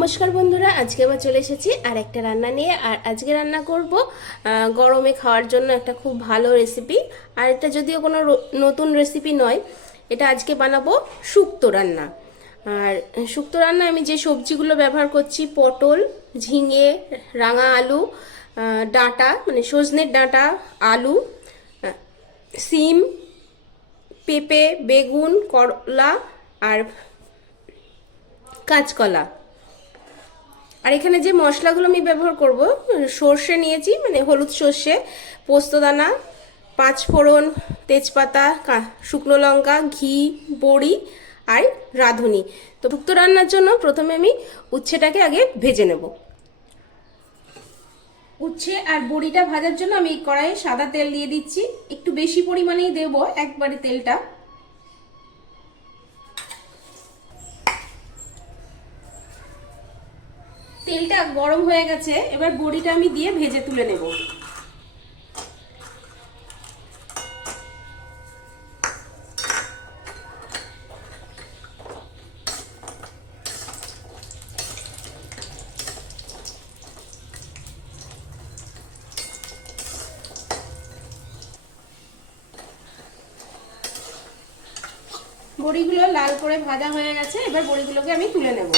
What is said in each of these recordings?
নমস্কার বন্ধুরা, আজকে আবার চলে এসেছি আর একটা রান্না নিয়ে। আর আজকে রান্না করব গরমে খাওয়ার জন্য একটা খুব ভালো রেসিপি। আর এটা যদিও কোনো নতুন রেসিপি নয়, এটা আজকে বানাবো শুক্তো রান্না। আর শুক্তো রান্না আমি যে সবজিগুলো ব্যবহার করছি, পটল, ঝিঙে, রাঙা আলু, ডাঁটা মানে সজনের ডাঁটা, আলু, সিম, পেঁপে, বেগুন, করলা আর কাঁচকলা। আর এখানে যে মশলাগুলো আমি ব্যবহার করব, সর্ষে নিয়েছি মানে হলুদ সর্ষে, পোস্তদানা, পাঁচফোড়ন, তেজপাতা, শুকনো লঙ্কা, ঘি, বড়ি আর রাঁধুনি। তো শুক্তো রান্নার জন্য প্রথমে আমি উচ্ছেটাকে আগে ভেজে নেব। উচ্ছে আর বড়িটা ভাজার জন্য আমি কড়াইয়ে সাদা তেল দিয়ে দিচ্ছি। একটু বেশি পরিমাণেই দেব একবারে তেলটা। তেলটা গরম হয়ে গেছে, এবার বড়িটা আমি দিয়ে ভেজে তুলে নেব। বড়িগুলো লাল করে ভাজা হয়ে গেছে, এবার বড়িগুলোকে আমি তুলে নেব।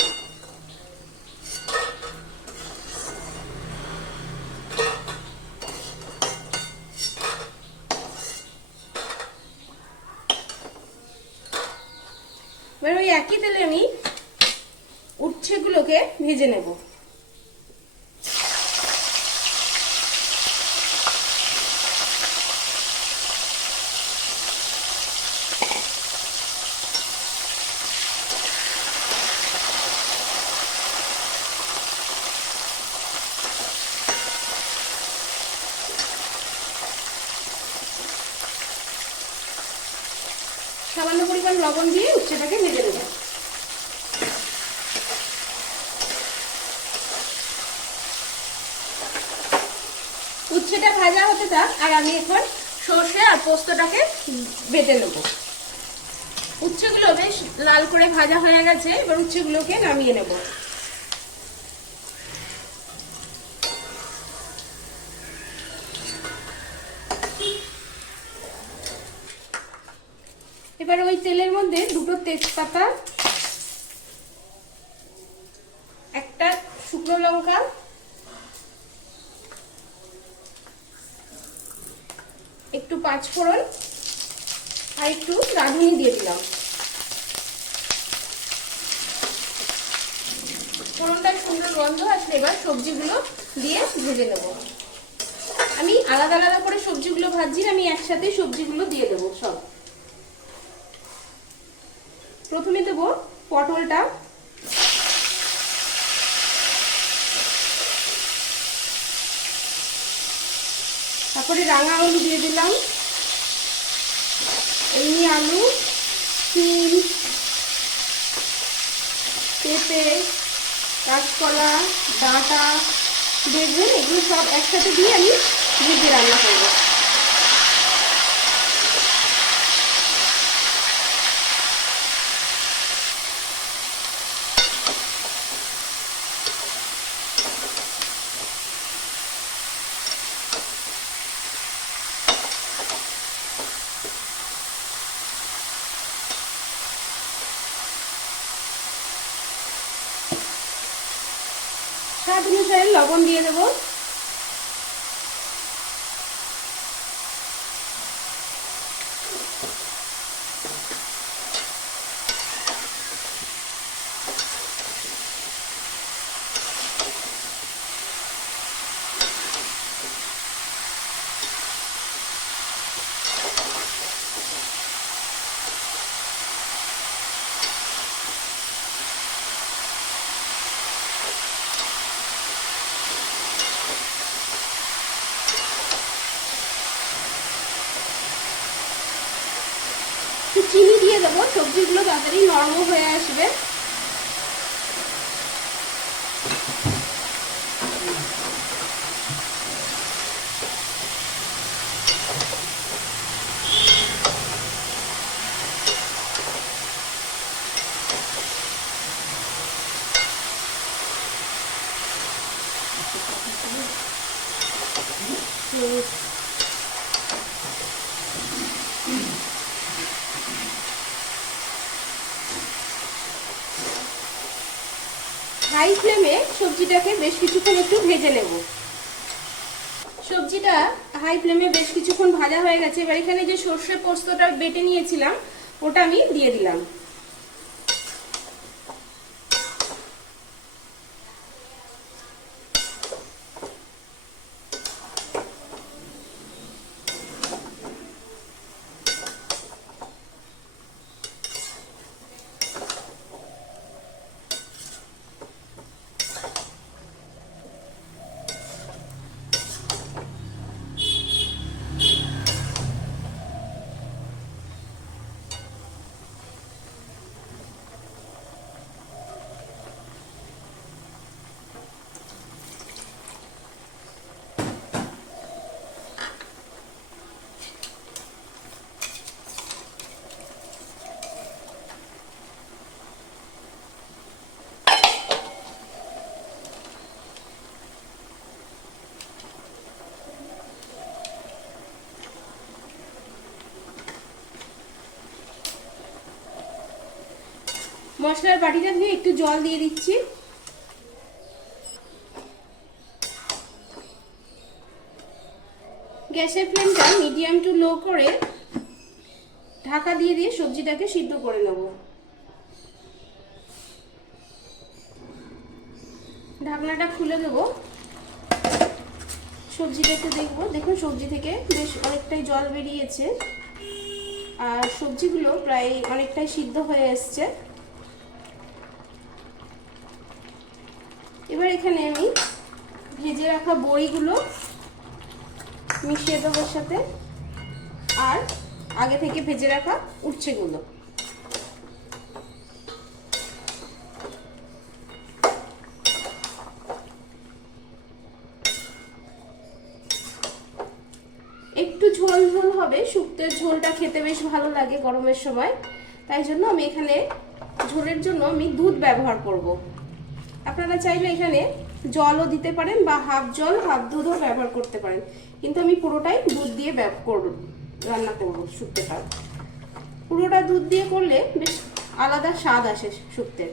এবার ওই একই তেলে আমি উচ্ছেগুলোকে ভেজে নেব। সামান্য পরিমাণ লবণ দিয়ে উচ্ছেটাকে ভেজে নেব। উচ্ছেটা ভাজা হতে থাক, আর আমি এখন সর্ষে আর পোস্তটাকে বেটে নেব। উচ্ছেগুলো বেশ লাল করে ভাজা হয়ে গেছে, এবার উচ্ছেগুলোকে নামিয়ে নেব। এবার ওই তেলের মধ্যে দুটো তেজপাতা, একটা শুকনো লঙ্কা, একটু পাঁচফোড়ন আর একটু রাঁধুনি দিয়ে দিলাম। ফোড়নটা সুন্দর গন্ধ আসলে এবার সবজিগুলো দিয়ে ভেজে নেব। আমি আলাদা আলাদা করে সবজিগুলো ভাজছি, আমি একসাথে সবজিগুলো দিয়ে দেবো সব। প্রথমে দেবো পটলটা, তারপরে রাঙা আলু দিয়ে দিলাম, এমনি আলু, সিম, পেঁপে, কাঁচকলা, ডাঁটা, বেগুন, এগুলো সব একসাথে দিয়ে আমি ভেজে রান্না করবো। স্বাদ অনুসারে লবণ দিয়ে দেবো। চিনি দিয়ে দেবো, সবজিগুলো তাড়াতাড়ি নরম হয়ে আসবে। হাই ফ্লেমে সবজিটাকে বেশ কিছুক্ষণ একটু ভেজে নেব। সবজিটা হাই ফ্লেমে বেশ কিছুক্ষণ ভাজা হয়ে গেছে। এবার এখানে যে সর্ষে পোস্তটা বেটে নিয়েছিলাম ওটা আমি দিয়ে দিলাম। মশলার বাটিটা ধুয়ে একটু জল দিয়ে দিচ্ছি। গ্যাসের ফ্লেমটা মিডিয়াম টু লো করে ঢাকা দিয়ে দিয়ে সবজিটাকে সিদ্ধ করে নেব। ঢাকনাটা খুলে দেব, সবজিটা একটু দেখবো। দেখুন সবজি থেকে বেশ অনেকটাই জল বেরিয়েছে আর সবজিগুলো প্রায় অনেকটাই সিদ্ধ হয়ে এসছে। এবার এখানে আমি ভেজে রাখা বড়িগুলো মিশিয়ে দেবো এর সাথে, আর আগে থেকে ভেজে রাখা উচ্ছেগুলো। একটু ঝোল ঝোল হবে, শুক্তোর ঝোলটা খেতে বেশ ভালো লাগে গরমের সময়, তাই জন্য আমি এখানে ঝোলের জন্য আমি দুধ ব্যবহার করব। আপনারা চাইলে এখানে জলও দিতে পারেন বা হাফ জল হাফ দুধও ব্যবহার করতে পারেন, কিন্তু আমি পুরোটাই দুধ দিয়ে রান্না করব শুক্তোটা। পুরোটা দুধ দিয়ে করলে বেশ আলাদা স্বাদ আসে শুক্তের।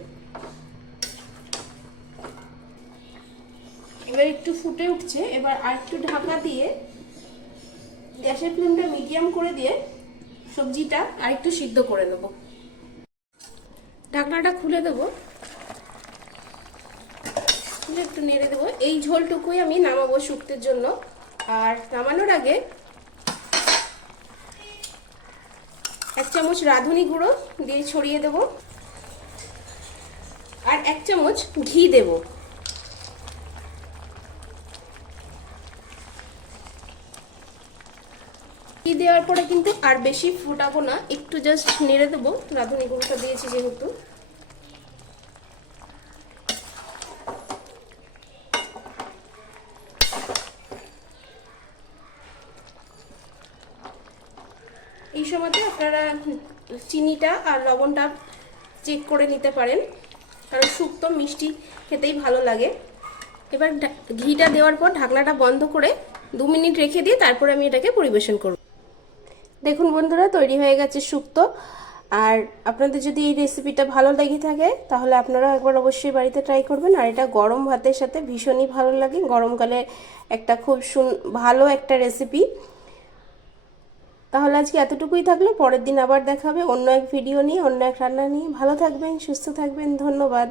এবার একটু ফুটে উঠছে, এবার আর একটু ঢাকা দিয়ে গ্যাসের ফ্লেমটা মিডিয়াম করে দিয়ে সবজিটা আর একটু সিদ্ধ করে নেব। ঢাকনাটা খুলে দেবো, একটু নেড়ে দেবো। এই ঝোলটুকুই আমি নামাবো শুক্তের জন্য। আর নামানোর আগে 1 চামচ রাঁধুনি গুঁড়ো দিয়ে ছড়িয়ে দেব আর 1 চামচ ঘি দেব। ঘি দেওয়ার পরে কিন্তু আর বেশি ফোটাবো না, একটু জাস্ট নেড়ে দেবো, রাঁধুনি গুঁড়োটা দিয়েছি যেহেতু। এই সময়তে আপনারা চিনিটা আর লবণটা চেক করে নিতে পারেন, কারণ শুক্তো মিষ্টি খেতেই ভালো লাগে। এবার ঘিটা দেওয়ার পর ঢাকনাটা বন্ধ করে 2 মিনিট রেখে দিয়ে তারপরে আমি এটাকে পরিবেশন করব। দেখুন বন্ধুরা, তৈরি হয়ে গেছে শুক্তো। আর আপনাদের যদি এই রেসিপিটা ভালো লেগে থাকে তাহলে আপনারা একবার অবশ্যই বাড়িতে ট্রাই করবেন। আর এটা গরম ভাতের সাথে ভীষণই ভালো লাগে, গরমকালে একটা খুব ভালো একটা রেসিপি। তাহলে আজকে এতটুকুই থাকলো, পরের দিন আবার দেখা হবে অন্য এক ভিডিও নিয়ে, অন্য এক রান্না নিয়ে। ভালো থাকবেন, সুস্থ থাকবেন, ধন্যবাদ।